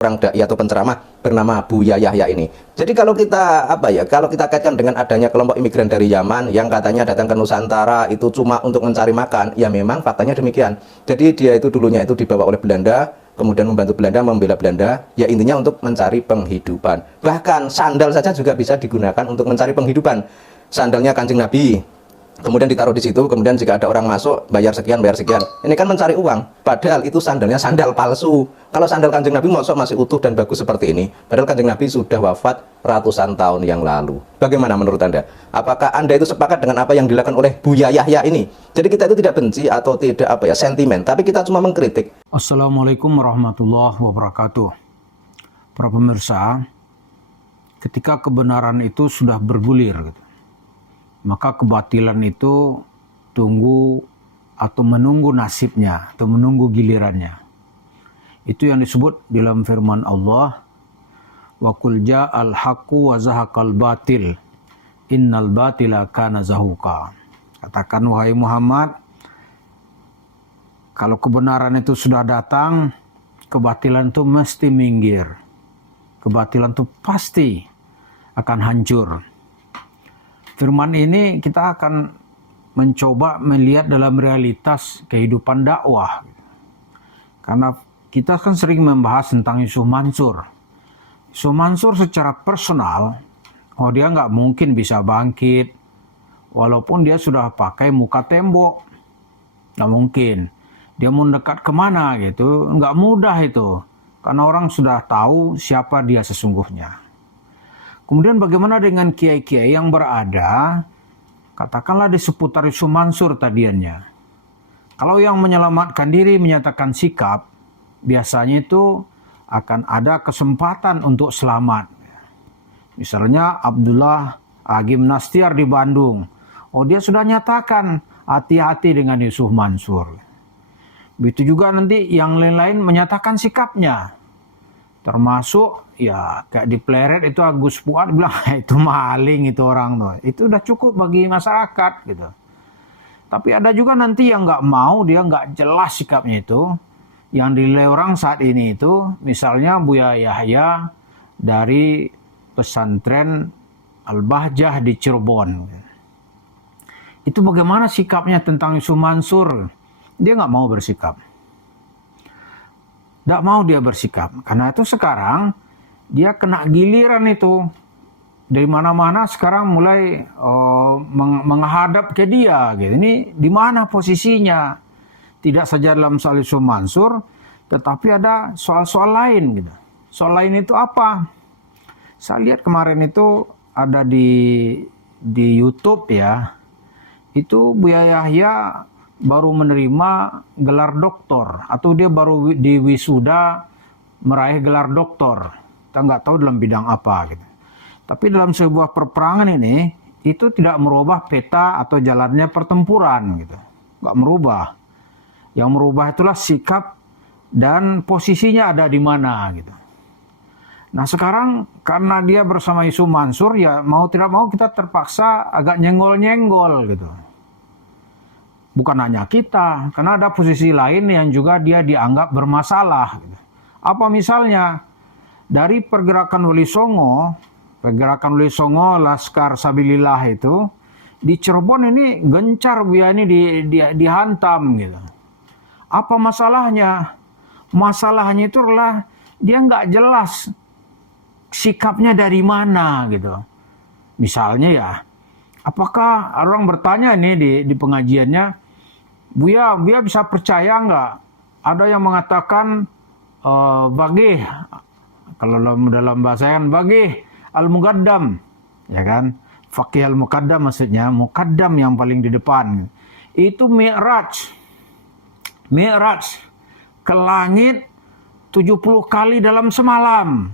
orang dai atau penceramah bernama Buya Yahya ini. Jadi kalau kita kalau kita kaitkan dengan adanya kelompok imigran dari Yaman yang katanya datang ke Nusantara itu cuma untuk mencari makan, ya memang faktanya demikian. Jadi dia itu dulunya itu dibawa oleh Belanda, kemudian membantu Belanda membela Belanda, ya intinya untuk mencari penghidupan. Bahkan sandal saja juga bisa digunakan untuk mencari penghidupan. Sandalnya Kanjeng Nabi, kemudian ditaruh di situ, kemudian jika ada orang masuk bayar sekian. Ini kan mencari uang, padahal itu sandalnya sandal palsu. Kalau sandal Kanjeng Nabi masih utuh dan bagus seperti ini, padahal Kanjeng Nabi sudah wafat ratusan tahun yang lalu. Bagaimana menurut Anda? Apakah Anda itu sepakat dengan apa yang dilakukan oleh Buya Yahya ini? Jadi kita itu tidak benci atau tidak sentimen, tapi kita cuma mengkritik. Assalamualaikum warahmatullahi wabarakatuh. Para pemirsa, ketika kebenaran itu sudah bergulir, maka kebatilan itu tunggu atau menunggu nasibnya atau menunggu gilirannya. Itu yang disebut dalam firman Allah, wa qul ja'al haqqu wa zahaqal batil innal batila kana zahuqa. Katakan wahai Muhammad, kalau kebenaran itu sudah datang, kebatilan itu mesti minggir. Kebatilan itu pasti akan hancur. Firman ini kita akan mencoba melihat dalam realitas kehidupan dakwah. Karena kita kan sering membahas tentang Yusuf Mansur. Yusuf Mansur secara personal, dia nggak mungkin bisa bangkit. Walaupun dia sudah pakai muka tembok. Nggak mungkin. Dia mau dekat kemana gitu, nggak mudah itu. Karena orang sudah tahu siapa dia sesungguhnya. Kemudian bagaimana dengan kiai-kiai yang berada, katakanlah di seputar Yusuf Mansur tadiannya. Kalau yang menyelamatkan diri, menyatakan sikap, biasanya itu akan ada kesempatan untuk selamat. Misalnya Abdullah Agim Nastiar di Bandung. Dia sudah nyatakan hati-hati dengan Yusuf Mansur. Begitu juga nanti yang lain-lain menyatakan sikapnya. Termasuk ya kayak di Pleret itu Agus Fuad bilang itu maling itu orang tuh. Itu udah cukup bagi masyarakat gitu. Tapi ada juga nanti yang nggak mau, dia nggak jelas sikapnya itu. Yang dinilai orang saat ini itu misalnya Buya Yahya dari pesantren Al-Bahjah di Cirebon. Itu bagaimana sikapnya tentang Yusuf Mansur? Dia nggak mau bersikap. Nggak mau dia bersikap. Karena itu sekarang dia kena giliran itu. Dari mana-mana sekarang mulai menghadap ke dia. Gitu. Ini di mana posisinya? Tidak saja dalam soal Yusuf Mansur, tetapi ada soal-soal lain. Gitu. Soal lain itu apa? Saya lihat kemarin itu ada di YouTube ya. Itu Buya Yahya baru menerima gelar doktor atau dia baru diwisuda meraih gelar doktor. Kita nggak tahu dalam bidang apa gitu. Tapi dalam sebuah perperangan ini itu tidak merubah peta atau jalannya pertempuran gitu. Nggak merubah. Yang merubah itulah sikap dan posisinya ada di mana gitu. Nah sekarang karena dia bersama Yusuf Mansur ya mau tidak mau kita terpaksa agak nyenggol-nyenggol gitu. Bukan hanya kita, karena ada posisi lain yang juga dia dianggap bermasalah. Apa misalnya? Dari pergerakan Wali Songo Laskar Sabilillah itu, di Cirebon ini gencar Buya ini dihantam gitu. Apa masalahnya? Masalahnya itu adalah dia nggak jelas sikapnya dari mana gitu. Misalnya ya, apakah orang bertanya ini di pengajiannya, Buya bisa percaya nggak? Ada yang mengatakan bagih, kalau dalam bahasa kan bagih al-muqaddam, ya kan? Faqih al-muqaddam maksudnya muqaddam yang paling di depan. Itu mi'raj ke langit 70 kali dalam semalam.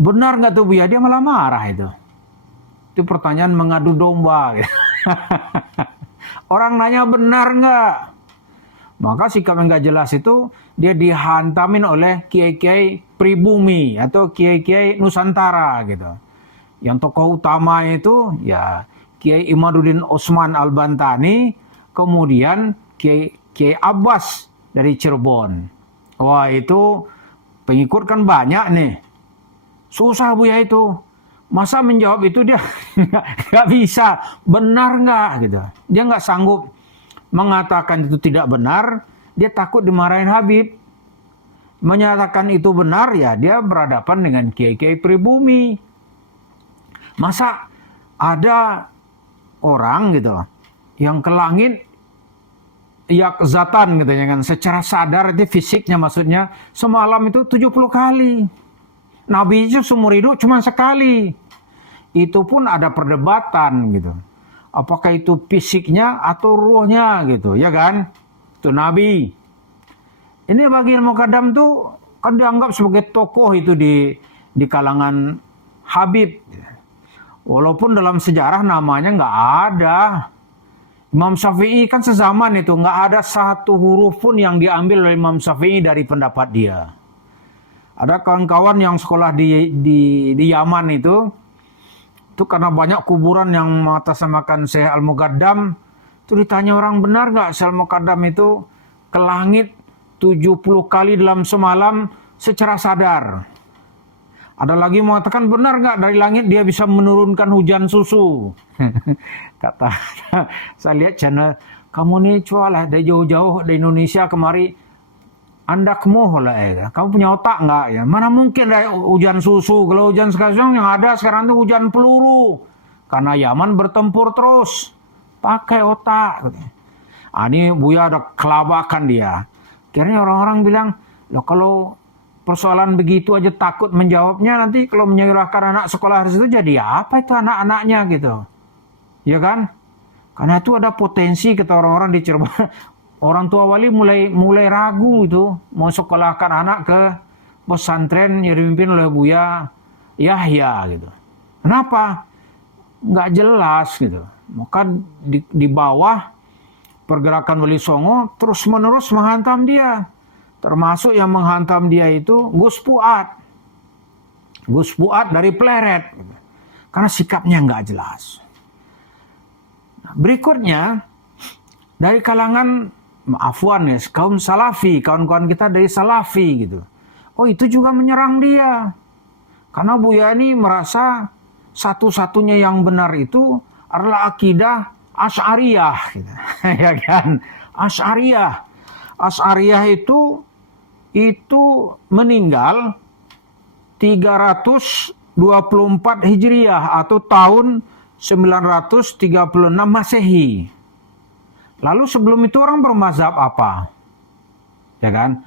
Benar nggak tuh Buya? Dia malah marah itu. Itu pertanyaan mengadu domba. Orang nanya benar nggak? Maka sikap yang nggak jelas itu dia dihantamin oleh kiai-kiai pribumi atau kiai-kiai Nusantara gitu. Yang tokoh utama itu ya Kiai Imaduddin Osman Al-Bantani, kemudian Kiai Abbas dari Cirebon. Wah itu pengikut kan banyak nih. Susah Buya itu. Masa menjawab itu dia nggak bisa. Benar nggak gitu. Dia nggak sanggup mengatakan itu tidak benar. Dia takut dimarahin Habib. Menyatakan itu benar ya dia berhadapan dengan kiai-kiai pribumi. Masa ada orang gitu yang ke langit yakzatan gitu ya kan, secara sadar itu fisiknya maksudnya semalam itu 70 kali. Nabi itu seumur hidup cuma sekali. Itu pun ada perdebatan gitu. Apakah itu fisiknya atau ruhnya gitu, ya kan? Itu Nabi. Ini bagian Muqaddam tuh kan dianggap sebagai tokoh itu di kalangan Habib. Walaupun dalam sejarah namanya nggak ada. Imam Syafi'i kan sezaman itu, nggak ada satu huruf pun yang diambil oleh Imam Syafi'i dari pendapat dia. Ada kawan-kawan yang sekolah di Yaman itu karena banyak kuburan yang mengatasnamakan Syekh Al-Muqaddam, itu ditanya orang, benar nggak Syekh Al-Muqaddam itu ke langit 70 kali dalam semalam secara sadar. Ada lagi mengatakan, benar nggak dari langit dia bisa menurunkan hujan susu. Kata saya lihat channel, kamu nih cualah dari jauh-jauh dari Indonesia kemari, Anda kemoh lah ya. Kamu punya otak nggak ya? Mana mungkin ada hujan susu. Kalau hujan sekarang yang ada sekarang itu hujan peluru. Karena Yaman bertempur terus. Pakai otak. Ini Buya ada kelabakan dia. Akhirnya orang-orang bilang, loh kalau persoalan begitu aja takut menjawabnya, nanti kalau menyerahkan anak sekolah harus itu jadi apa itu anak-anaknya gitu. Ya kan? Karena itu ada potensi kata orang-orang di Cirebon. Orang tua wali mulai ragu itu mau sekolahkan anak ke pesantren yang dipimpin oleh Buya Yahya gitu. Kenapa? Nggak jelas gitu. Maka di bawah pergerakan Wali Songo terus-menerus menghantam dia. Termasuk yang menghantam dia itu Gus Fuad. Gus Fuad dari Pleret. Karena sikapnya nggak jelas. Berikutnya, dari kalangan Afwan ya, kaum Salafi, kawan-kawan kita dari Salafi gitu. Oh itu juga menyerang dia. Karena Buya ini merasa satu-satunya yang benar itu adalah akidah Asy'ariyah gitu. Ya kan? Asy'ariyah. Asy'ariyah itu meninggal 324 Hijriah atau tahun 936 Masehi. Lalu sebelum itu orang bermazhab apa? Ya kan?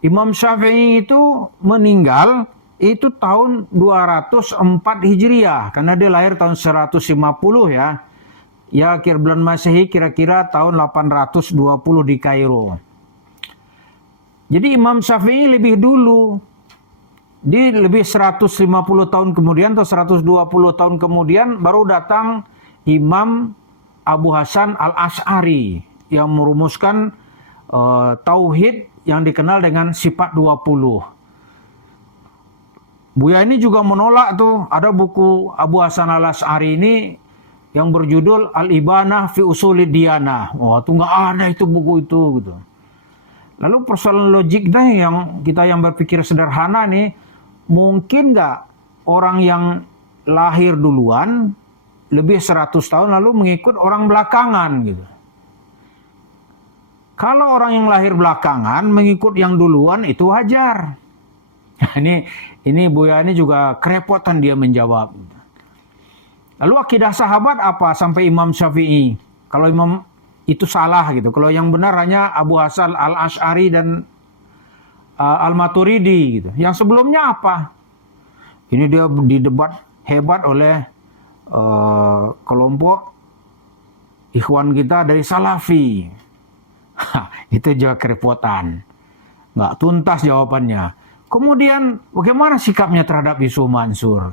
Imam Syafi'i itu meninggal itu tahun 204 Hijriah karena dia lahir tahun 150 ya. Ya akhir bulan Masehi kira-kira tahun 820 di Kairo. Jadi Imam Syafi'i lebih dulu. Di lebih 150 tahun kemudian atau 120 tahun kemudian baru datang Imam Abu Hasan Al-Asy'ari yang merumuskan tauhid yang dikenal dengan sifat 20. Buya ini juga menolak tuh, ada buku Abu Hasan Al-Asy'ari ini yang berjudul Al-Ibanah fi Usulid Diyanah. Wah, itu nggak ada itu buku itu gitu. Lalu persoalan logik kita yang berpikir sederhana nih, mungkin nggak orang yang lahir duluan lebih 100 tahun lalu mengikut orang belakangan gitu. Kalau orang yang lahir belakangan mengikut yang duluan itu wajar. Ini Buya ini juga kerepotan dia menjawab. Lalu akidah sahabat apa sampai Imam Syafi'i? Kalau Imam itu salah gitu. Kalau yang benar hanya Abu Hasan Al-Asy'ari dan Al-Maturidi gitu. Yang sebelumnya apa? Ini dia didebat hebat oleh kelompok ikhwan kita dari Salafi. Itu juga kerepotan. Nggak tuntas jawabannya. Kemudian bagaimana sikapnya terhadap Yusuf Mansur?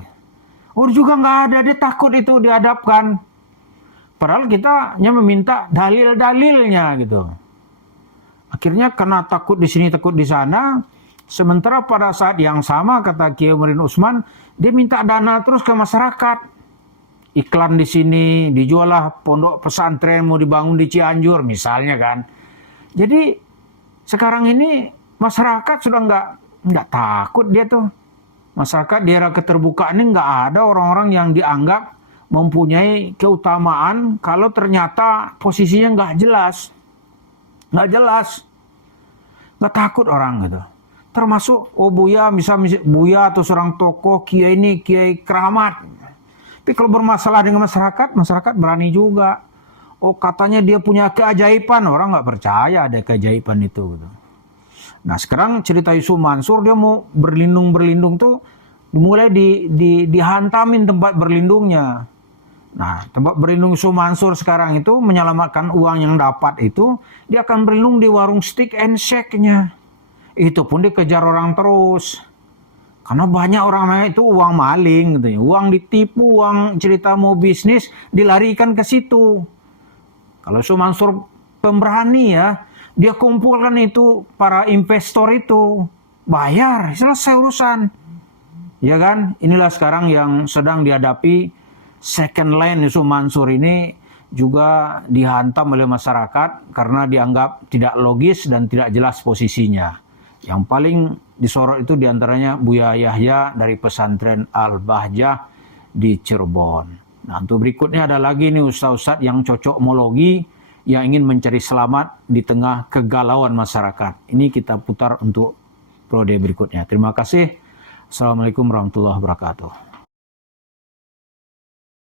Oh juga nggak ada, dia takut itu dihadapkan. Padahal kita hanya meminta dalil-dalilnya gitu. Akhirnya karena takut di sini, takut di sana. Sementara pada saat yang sama kata Kiai Murin Utsman, dia minta dana terus ke masyarakat. Iklan di sini, dijualah pondok pesantren mau dibangun di Cianjur misalnya kan. Jadi sekarang ini masyarakat sudah Nggak takut dia tuh. Masyarakat di era keterbukaan ini nggak ada orang-orang yang dianggap mempunyai keutamaan kalau ternyata posisinya nggak jelas. Nggak jelas. Nggak takut orang gitu. Termasuk, oh Buya, misalnya Buya atau seorang tokoh, kiai ini, kiai keramat. Tapi kalau bermasalah dengan masyarakat, masyarakat berani juga. Oh katanya dia punya keajaiban, orang nggak percaya ada keajaiban itu gitu. Nah sekarang cerita Yusuf Mansur, dia mau berlindung tuh mulai dihantamin tempat berlindungnya. Nah tempat berlindung Yusuf Mansur sekarang itu menyelamatkan uang yang dapat itu, dia akan berlindung di warung stick and shake-nya. Itu pun dikejar orang terus. Karena banyak orang itu uang maling gitu ya. Uang ditipu, uang cerita mau bisnis dilarikan ke situ. Kalau Yusuf Mansur pemberani ya, dia kumpulkan itu para investor itu, bayar, selesai urusan. Ya kan? Inilah sekarang yang sedang dihadapi second line Yusuf Mansur ini, juga dihantam oleh masyarakat karena dianggap tidak logis dan tidak jelas posisinya. Yang paling disorot itu diantaranya Buya Yahya dari pesantren Al-Bahjah di Cirebon. Nah untuk berikutnya ada lagi nih ustaz-ustaz yang cocokmologi yang ingin mencari selamat di tengah kegalauan masyarakat. Ini kita putar untuk periode berikutnya. Terima kasih. Assalamualaikum warahmatullahi wabarakatuh.